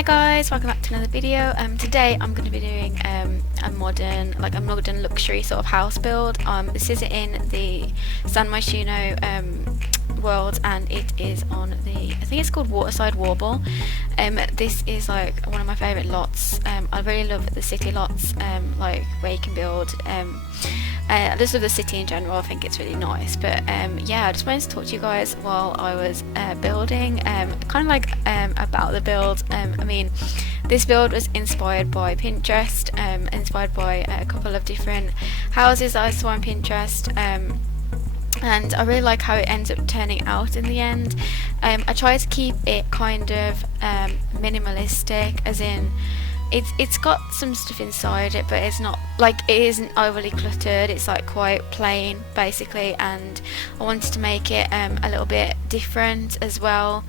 Hi guys, welcome back to another video. Today I'm going to be doing a modern luxury sort of house build. This is in the San Myshuno world, and it is on the, I think it's called Waterside Warble. This is like one of my favourite lots. I really love the city lots, like where you can build. I just love the city in general. I think it's really nice. But yeah, I just wanted to talk to you guys while I was building, kind of like about the build. I mean, this build was inspired by Pinterest, inspired by a couple of different houses that I saw on Pinterest. And I really like how it ends up turning out in the end. I try to keep it kind of minimalistic, as in it's got some stuff inside it, but it's not like, it isn't overly cluttered. It's like quite plain basically, and I wanted to make it a little bit different as well.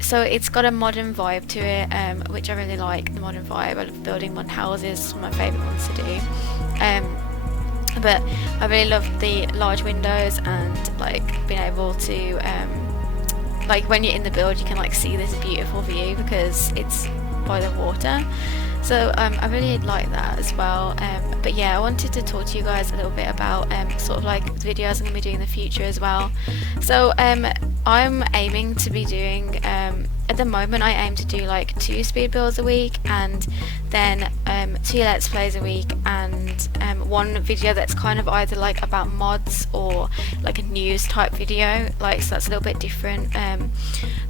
So it's got a modern vibe to it, which I really like. The modern vibe. I love building modern houses. It's one of my favourite ones to do. But I really love the large windows and like being able to like when you're in the build you can like see this beautiful view because it's by the water. So I really like that as well. But yeah, I wanted to talk to you guys a little bit about sort of like the videos I'm going to be doing in the future as well. So I'm aiming to be doing, at the moment I aim to do like 2 speed builds a week, and then 2 let's plays a week, and 1 video that's kind of either like about mods or like a news type video, like, so that's a little bit different.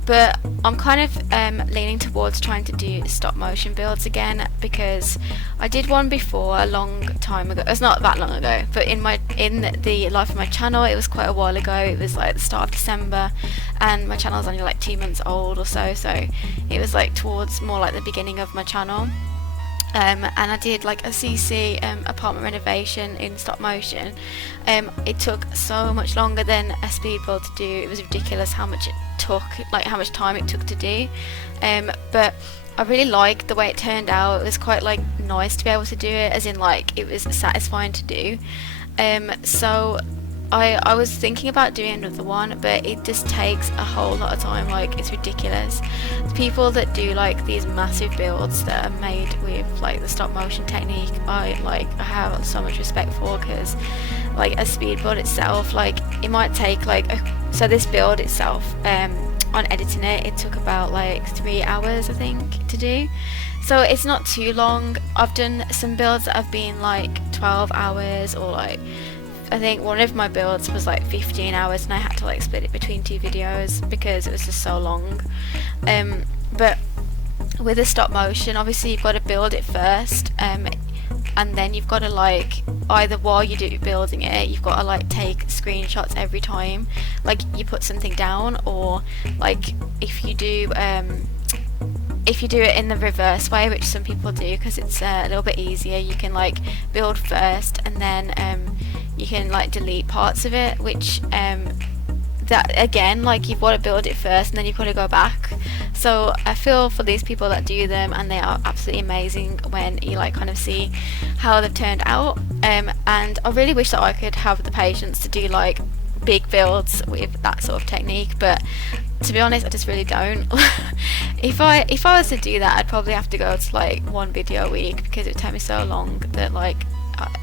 But I'm kind of leaning towards trying to do stop motion builds again, because I did one before a long time ago. It's not that long ago, but in the life of my channel, it was quite a while ago. It was like the start of December, and my channel is only like 2 months old or so it was like towards more like the beginning of my channel. And I did like a CC apartment renovation in stop motion. It took so much longer than a speed build to do. It was ridiculous how much it took, like how much time it took to do. But I really liked the way it turned out. It was quite like nice to be able to do it, as in like it was satisfying to do. So I was thinking about doing another one, but it just takes a whole lot of time. Like, it's ridiculous. The people that do like these massive builds that are made with like the stop motion technique, I have so much respect for, because like a speed build itself, like it might take like so this build itself, on editing it took about like 3 hours I think to do. So it's not too long. I've done some builds that have been like 12 hours, or like I think one of my builds was like 15 hours, and I had to like split it between 2 videos because it was just so long. But with a stop motion, obviously you've got to build it first, and then you've got to like, either while you do building it, you've got to like take screenshots every time like you put something down, or like if you do it in the reverse way, which some people do because it's a little bit easier, you can like build first and then you can like delete parts of it, which that again, like you've got to build it first and then you've got to go back. So I feel for these people that do them, and they are absolutely amazing when you like kind of see how they've turned out. And I really wish that I could have the patience to do like big builds with that sort of technique, but to be honest I just really don't. If I was to do that, I'd probably have to go to like 1 video a week, because it would take me so long that like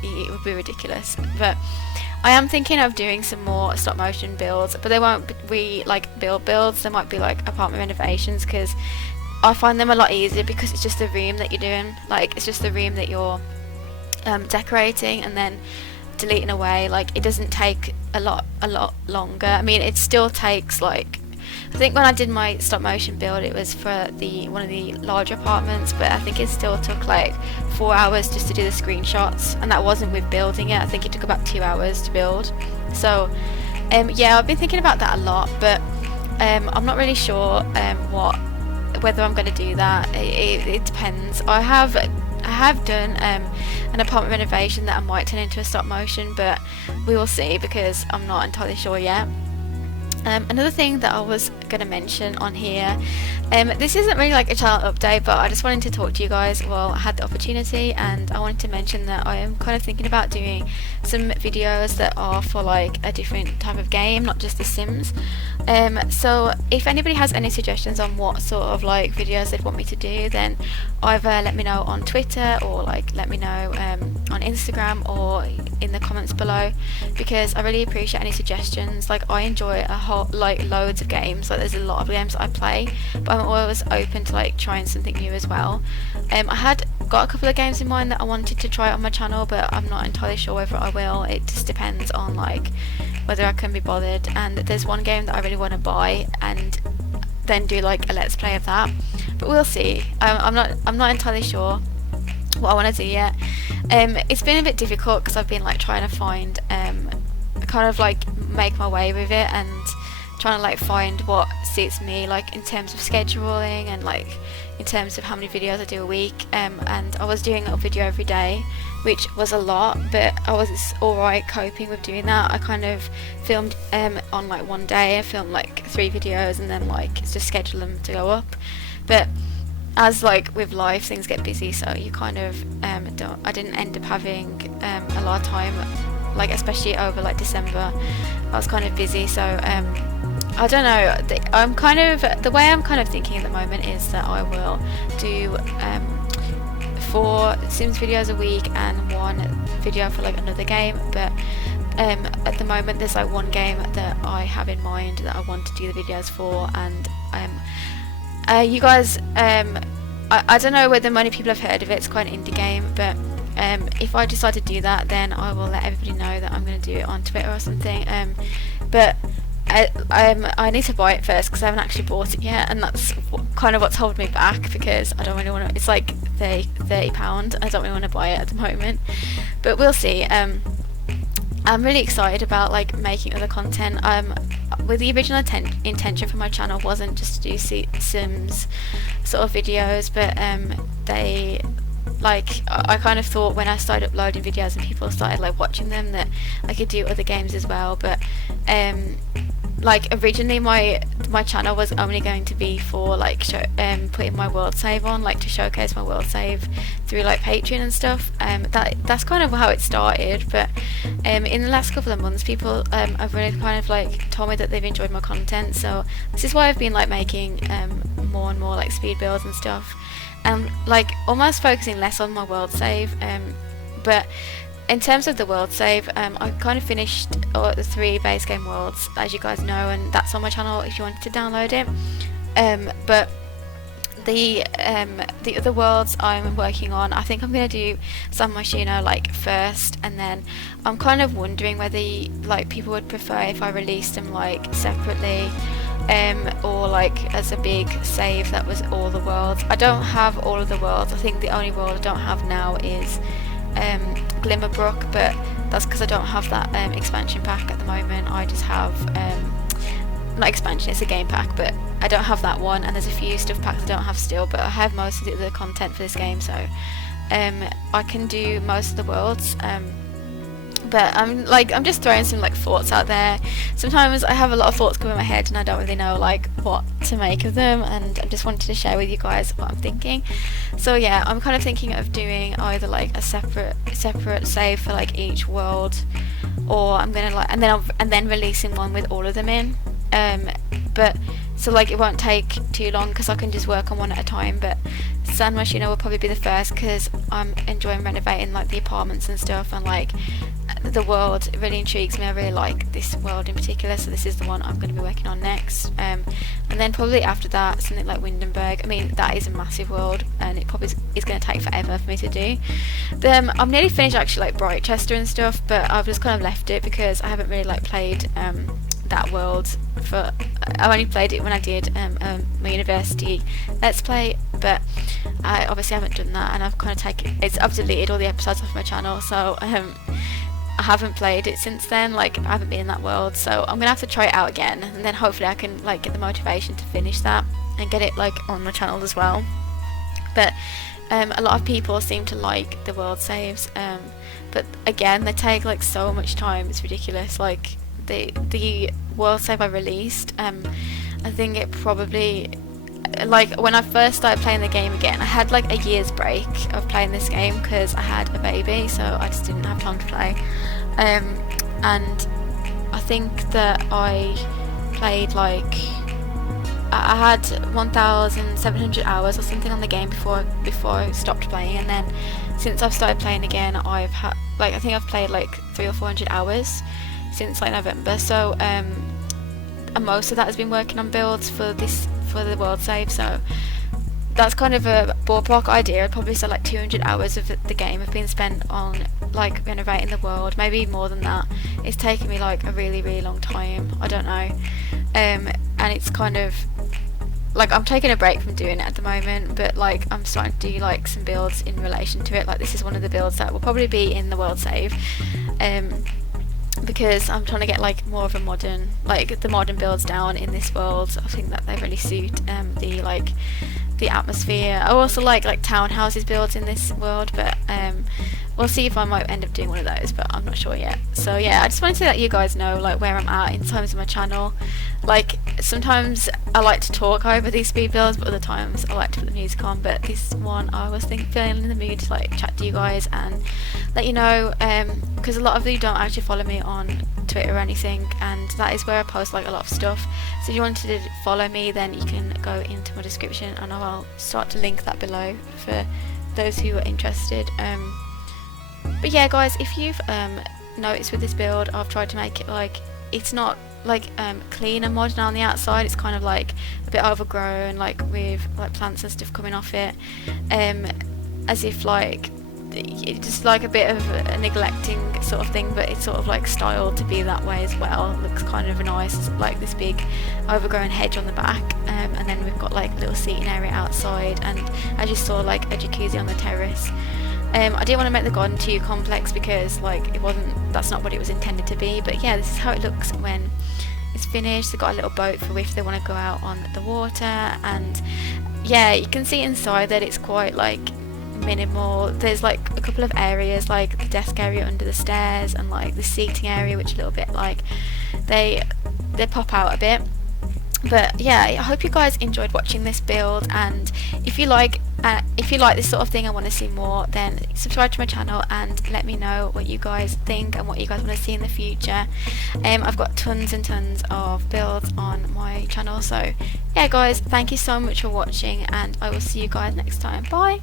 it would be ridiculous. But I am thinking of doing some more stop motion builds, but they won't be like builds, they might be like apartment renovations, because I find them a lot easier because it's just the room that you're doing, like it's just the room that you're decorating and then deleting away. Like it doesn't take a lot longer. I mean, it still takes like, I think when I did my stop motion build it was for one of the larger apartments, but I think it still took like 4 hours just to do the screenshots, and that wasn't with building it. I think it took about 2 hours to build. So yeah, I've been thinking about that a lot, but I'm not really sure whether I'm going to do that. It depends. I have done an apartment renovation that I might turn into a stop motion, but we will see, because I'm not entirely sure yet. Another thing that I was going to mention on here, this isn't really like a channel update, but I just wanted to talk to you guys while I had the opportunity, and I wanted to mention that I am kind of thinking about doing some videos that are for like a different type of game, not just The Sims. So if anybody has any suggestions on what sort of like videos they'd want me to do, then either let me know on Twitter or like let me know on Instagram or in the comments below, because I really appreciate any suggestions. Like I enjoy like loads of games, like there's a lot of games that I play, but I'm always open to like trying something new as well. I had got a couple of games in mind that I wanted to try on my channel, but I'm not entirely sure whether I will. It just depends on like whether I can be bothered, and there's one game that I really want to buy and then do like a let's play of that, but we'll see. I'm not entirely sure what I want to do yet. It's been a bit difficult because I've been like trying to find kind of like make my way with it and trying to like find what suits me, like in terms of scheduling and like in terms of how many videos I do a week. And I was doing a video every day, which was a lot, but I was alright coping with doing that. I kind of filmed on like one day, I filmed like 3 videos and then like just schedule them to go up. But as like with life, things get busy, so you kind of I didn't end up having a lot of time, like especially over like December. I was kind of busy, so I don't know. The way I'm kind of thinking at the moment is that I will do 4 Sims videos a week and 1 video for like another game. But at the moment there's like 1 game that I have in mind that I want to do the videos for, and you guys, I don't know whether many people have heard of it. It's quite an indie game, but if I decide to do that, then I will let everybody know that I'm going to do it on Twitter or something. But I need to buy it first because I haven't actually bought it yet, and that's kind of what's holding me back, because I don't really want to. It's like £30. I don't really want to buy it at the moment, but we'll see. I'm really excited about like making other content. With the original intention for my channel wasn't just to do Sims sort of videos, but I kind of thought when I started uploading videos and people started like watching them that I could do other games as well. But like originally my channel was only going to be for like putting my world save on, like to showcase my world save through like Patreon and stuff. That's kind of how it started, but in the last couple of months people have really kind of like told me that they've enjoyed my content, so this is why I've been like making more and more like speed builds and stuff, and like almost focusing less on my world save. But in terms of the world save, I kind of finished the 3 base game worlds, as you guys know, and that's on my channel if you wanted to download it. But the other worlds I'm working on, I think I'm going to do San Myshuno like first, and then I'm kind of wondering whether like people would prefer if I released them like separately, or like as a big save that was all the worlds. I don't have all of the worlds. I think the only world I don't have now is Glimmerbrook, but that's because I don't have that expansion pack at the moment. I just have not expansion, it's a game pack, but I don't have that one, and there's a few stuff packs I don't have still, but I have most of the other content for this game, so I can do most of the worlds. But I'm just throwing some like thoughts out there. Sometimes I have a lot of thoughts come in my head and I don't really know like what to make of them, and I just wanted to share with you guys what I'm thinking. So yeah, I'm kind of thinking of doing either like a separate save for like each world, or I'm gonna like and then releasing one with all of them in. But so like it won't take too long because I can just work on one at a time. But San Myshuno will probably be the first because I'm enjoying renovating like the apartments and stuff, and like the world really intrigues me. I really like this world in particular, so this is the one I'm going to be working on next. And then probably after that something like Windenburg. I mean, that is a massive world and it probably is going to take forever for me to do. I'm nearly finished actually like Brightchester and stuff, but I've just kind of left it because I haven't really like played that world. I only played it when I did my university let's play, but I obviously haven't done that, and I've deleted all the episodes off my channel, so I haven't played it since then. Like I haven't been in that world, so I'm gonna have to try it out again, and then hopefully I can like get the motivation to finish that and get it like on my channel as well. But a lot of people seem to like the world saves, but again they take like so much time, it's ridiculous. Like the world save I released, I think it probably, like when I first started playing the game again, I had like a year's break of playing this game because I had a baby, so I just didn't have time to play. And I think that I played like I had 1,700 hours or something on the game before I stopped playing, and then since I've started playing again, I've had like I think I've played like 300 or 400 hours since like November. So and most of that has been working on builds for the world save. So that's kind of a ballpark idea. I'd probably say like 200 hours of the game have been spent on like renovating the world, maybe more than that. It's taken me like a really long time, I don't know, and it's kind of like I'm taking a break from doing it at the moment, but like I'm starting to do like some builds in relation to it. Like this is one of the builds that will probably be in the world save, because I'm trying to get like more of a modern, like the modern builds down in this world. I think that they really suit the atmosphere. I also like townhouses builds in this world, but we'll see if I might end up doing one of those, but I'm not sure yet. So yeah, I just wanted to let you guys know like where I'm at in terms of my channel. Like sometimes I like to talk over these speed builds, but other times I like to put the music on. But this one I was feeling in the mood to like chat to you guys and let you know, because a lot of you don't actually follow me on Twitter or anything, and that is where I post like a lot of stuff. So if you wanted to follow me, then you can go into my description and I'll start to link that below for those who are interested. But yeah guys, if you've noticed with this build, I've tried to make it like it's not like clean and modern on the outside. It's kind of like a bit overgrown, like with like plants and stuff coming off it, as if like it's just like a bit of a neglecting sort of thing, but it's sort of like styled to be that way as well. It looks kind of nice, like this big overgrown hedge on the back, and then we've got like a little seating area outside, and as you saw like a jacuzzi on the terrace. I didn't want to make the garden too complex because like that's not what it was intended to be, but yeah, this is how it looks when it's finished. They've got a little boat for if they want to go out on the water, and yeah, you can see inside that it's quite like minimal. There's like a couple of areas like the desk area under the stairs and like the seating area, which a little bit like they pop out a bit. But yeah, I hope you guys enjoyed watching this build, and if you like this sort of thing and want to see more, then subscribe to my channel and let me know what you guys think and what you guys want to see in the future. I've got tons and tons of builds on my channel, so yeah guys, thank you so much for watching, and I will see you guys next time. Bye.